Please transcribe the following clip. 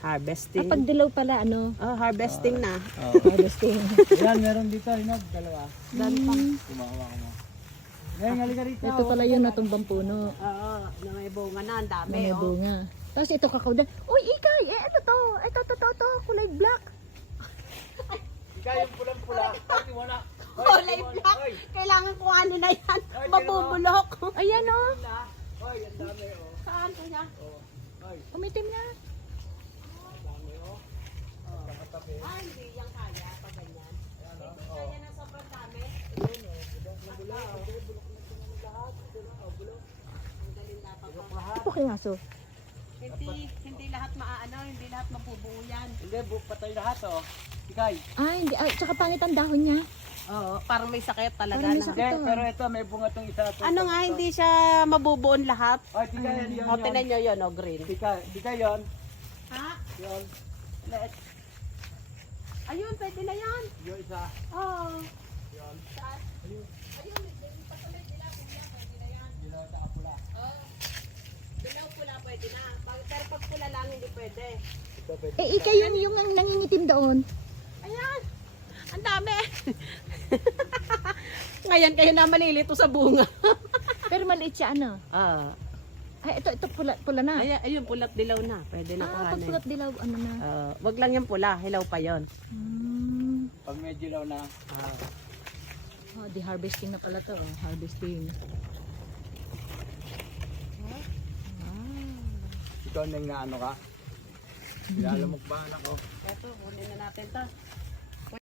Harvesting. Kapag dilaw pala, ano? Oh, harvesting na. Harvesting. Ayan, meron dito, Hinod, dalawa. Dan pang. Kumawa ko mo. Ngayon, halika rito. Ito pala yung natumbang puno. Oo, na may bunga na, ang dami. May Oh. bunga. Tapos ito kakaudan. Uy, Ikay! Eh, ano to? Ito, kulay black. Ikaw yung pulang-pula. Ay, wala. Kulay black. Kailangan ko ano na yan. Mabubulok. Ayan, oh. Ay, ang dami, oh. Saan ko niya? Ay, Umitim na. dami, oh. Nakatabi. Ah, hindi yan kaya pag ganyan. Hindi kaya na sobrang dami. Ito kay aso. Hindi lahat maaano, hindi lahat mabubuo yan. Hindi, patay lahat, oh. Ikay. Ah, hindi. Ah, tsaka pangit ang dahon niya. Oo, parang may sakit talaga. Parang may na. sakit. Hindi, pero ito, may bunga tong isa. Ano nga, hindi siya mabubuon lahat. Ay, tika yan, yun, O, tinan nyo yun, o, green. Tika yun. Ha? Yun. Let. Ayun, pwede na yan. Yung isa. Oo. Yun. Saan? Ayun. Ayun, patuloy nila, pula, pwede na yan. Dilaw sa pula. Oo. Dilaw pula, pwede na. Pero pag pula lang, hindi pwede. Ito, pwede. Eh, Ikay yung nangingitim doon. Ayan. Ang dami. Ngayon kayo na malilito sa bunga. Pero maliit siya, ano? Ah. Ay, ito pula na. Ayun, pulat dilaw na. Pwede na Ah, pag kuhanin. pulat dilaw, ano na. Wag lang yung pula, hilaw pa yon. Pag may dilaw na. Oh, di harvesting na pala to. Oh. Harvesting. Ikaw nang naano ka. Ilalamok ba anak ko? Eto, kunin na natin to.